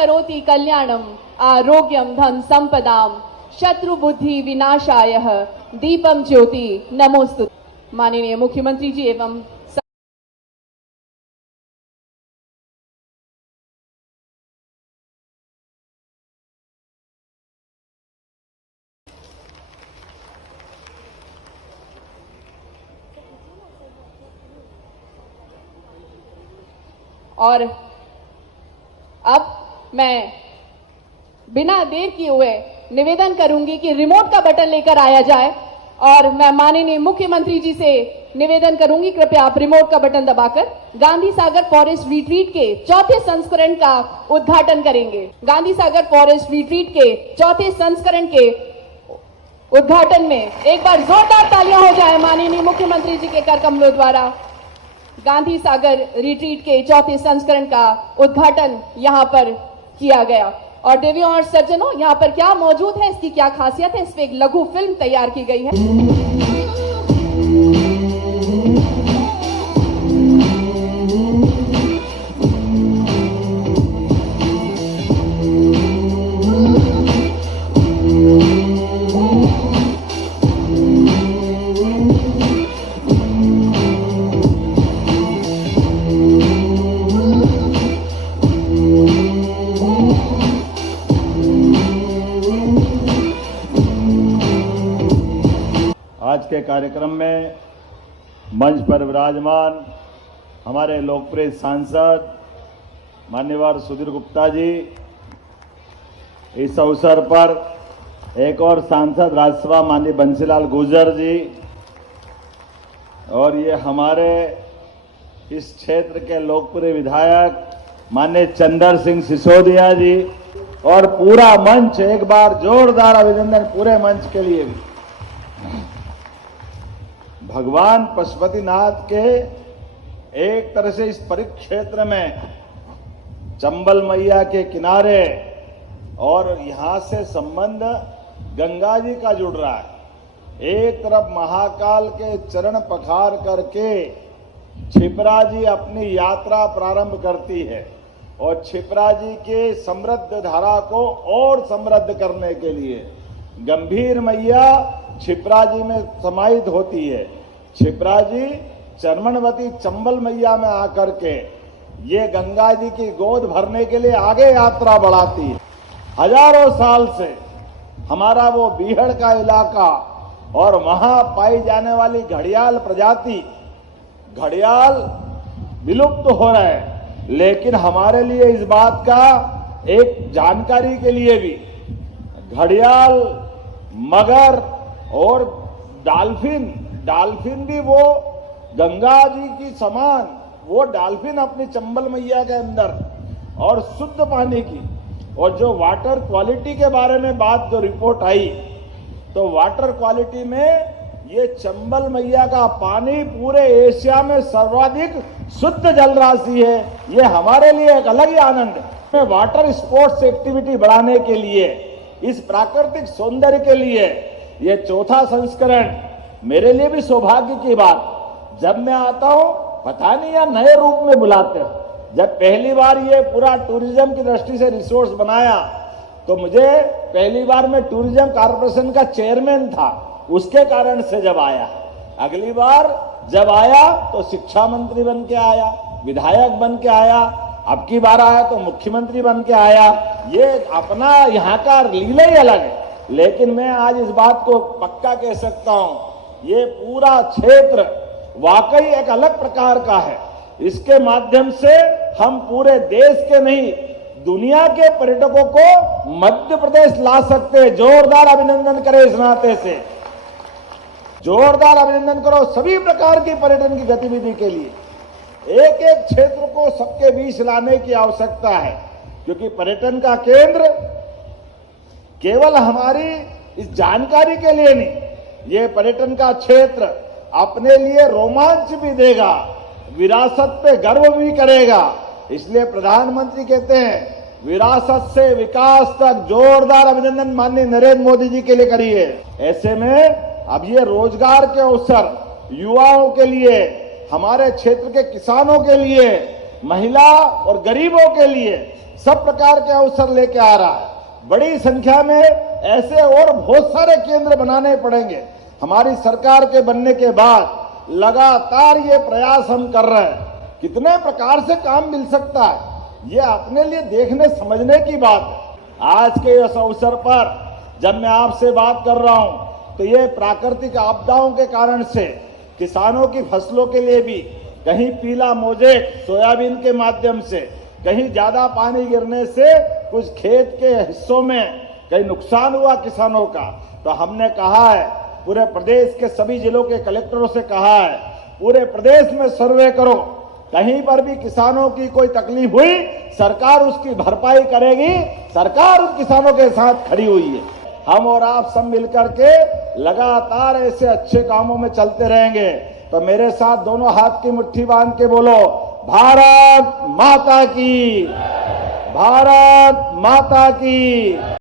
करोति कल्याणम आरोग्यम धन संपदाम शत्रु बुद्धि विनाशाय दीपम ज्योति नमोस्तु। माननीय मुख्यमंत्री जी एवं और अब मैं बिना देर किए हुए निवेदन करूंगी कि रिमोट का बटन लेकर आया जाए और मैं माननीय मुख्यमंत्री जी से निवेदन करूंगी कृपया आप रिमोट का बटन दबाकर गांधी सागर फॉरेस्ट रिट्रीट के चौथे संस्करण का उद्घाटन करेंगे। गांधी सागर फॉरेस्ट रिट्रीट के चौथे संस्करण के उद्घाटन में एक बार जोरदार तालियां हो जाए माननीय मुख्यमंत्री जी के कर कमलों द्वारा। गांधी सागर रिट्रीट के चौथे संस्करण का उद्घाटन यहां पर किया गया और देवियों और सज्जनों, यहां पर क्या मौजूद है, इसकी क्या खासियत है, इस पे एक लघु फिल्म तैयार की गई है। आज के कार्यक्रम में मंच पर विराजमान हमारे लोकप्रिय सांसद माननीय सुधीर गुप्ता जी, इस अवसर पर एक और सांसद राज्यसभा माननीय बंसीलाल गुर्जर जी, और ये हमारे इस क्षेत्र के लोकप्रिय विधायक माननीय चंद्र सिंह सिसोदिया जी, और पूरा मंच, एक बार जोरदार अभिनंदन पूरे मंच के लिए भी। भगवान पशुपतिनाथ के एक तरह से इस परिक्षेत्र में चंबल मैया के किनारे और यहां से संबंध गंगा जी का जुड़ रहा है। एक तरफ महाकाल के चरण पखार करके क्षिप्रा जी अपनी यात्रा प्रारंभ करती है और क्षिप्रा जी के समृद्ध धारा को और समृद्ध करने के लिए गंभीर मैया क्षिप्रा जी में समाहित होती है। क्षिप्रा जी चरमनवती चंबल मैया में आकर के ये गंगा जी की गोद भरने के लिए आगे यात्रा बढ़ाती है। हजारों साल से हमारा वो बीहड़ का इलाका और वहां पाई जाने वाली घड़ियाल प्रजाति, घड़ियाल विलुप्त हो रहे हैं, लेकिन हमारे लिए इस बात का एक जानकारी के लिए भी घड़ियाल, मगर और डॉल्फिन भी वो गंगा जी की समान, वो डॉल्फिन अपनी चंबल मैया के अंदर, और शुद्ध पानी की, और जो वाटर क्वालिटी के बारे में बात जो रिपोर्ट आई, तो वाटर क्वालिटी में ये चंबल मैया का पानी पूरे एशिया में सर्वाधिक शुद्ध जल राशि है। ये हमारे लिए एक अलग ही आनंद है। वाटर स्पोर्ट्स एक्टिविटी बढ़ाने के लिए, इस प्राकृतिक सौंदर्य के लिए ये चौथा संस्करण मेरे लिए भी सौभाग्य की बात। जब मैं आता हूं, पता नहीं यार नए रूप में बुलाते हैं। जब पहली बार ये पूरा टूरिज्म की दृष्टि से रिसोर्स बनाया, तो मुझे पहली बार मैं टूरिज्म कॉर्पोरेशन का चेयरमैन था, उसके कारण से जब आया। अगली बार जब आया तो शिक्षा मंत्री बन के आया, विधायक बन के आया, अब की बार आया तो मुख्यमंत्री बन के आया। ये अपना यहाँ का लीला ही अलग है। लेकिन मैं आज इस बात को पक्का कह सकता हूं, ये पूरा क्षेत्र वाकई एक अलग प्रकार का है। इसके माध्यम से हम पूरे देश के नहीं, दुनिया के पर्यटकों को मध्य प्रदेश ला सकते हैं। जोरदार अभिनंदन करें इस नाते से, जोरदार अभिनंदन करो सभी प्रकार की पर्यटन की गतिविधि के लिए। एक एक क्षेत्र को सबके बीच लाने की आवश्यकता है, क्योंकि पर्यटन का केंद्र केवल हमारी इस जानकारी के लिए नहीं, ये पर्यटन का क्षेत्र अपने लिए रोमांच भी देगा, विरासत पे गर्व भी करेगा। इसलिए प्रधानमंत्री कहते हैं विरासत से विकास तक जोरदार अभिनंदन माननीय नरेंद्र मोदी जी के लिए करिए। ऐसे में अब ये रोजगार के अवसर युवाओं के लिए, हमारे क्षेत्र के किसानों के लिए महिला और गरीबों के लिए सब प्रकार के अवसर लेके आ रहा है। बड़ी संख्या में ऐसे और बहुत सारे केंद्र बनाने पड़ेंगे। हमारी सरकार के बनने के बाद लगातार ये प्रयास हम कर रहे हैं। कितने प्रकार से काम मिल सकता है, ये अपने लिए देखने समझने की बात है। आज के इस अवसर पर जब मैं आपसे बात कर रहा हूं तो ये प्राकृतिक आपदाओं के कारण से किसानों की फसलों के लिए भी कहीं पीला मोजेक सोयाबीन के माध्यम से, कहीं ज्यादा पानी गिरने से कुछ खेत के हिस्सों में कहीं नुकसान हुआ किसानों का, तो हमने कहा है पूरे प्रदेश के सभी जिलों के कलेक्टरों से कहा है पूरे प्रदेश में सर्वे करो, कहीं पर भी किसानों की कोई तकलीफ हुई सरकार उसकी भरपाई करेगी। सरकार उन किसानों के साथ खड़ी हुई है। हम और आप सब मिलकर के लगातार ऐसे अच्छे कामों में चलते रहेंगे। तो मेरे साथ दोनों हाथ की मुट्ठी बांध के बोलो, भारत माता की, भारत माता की।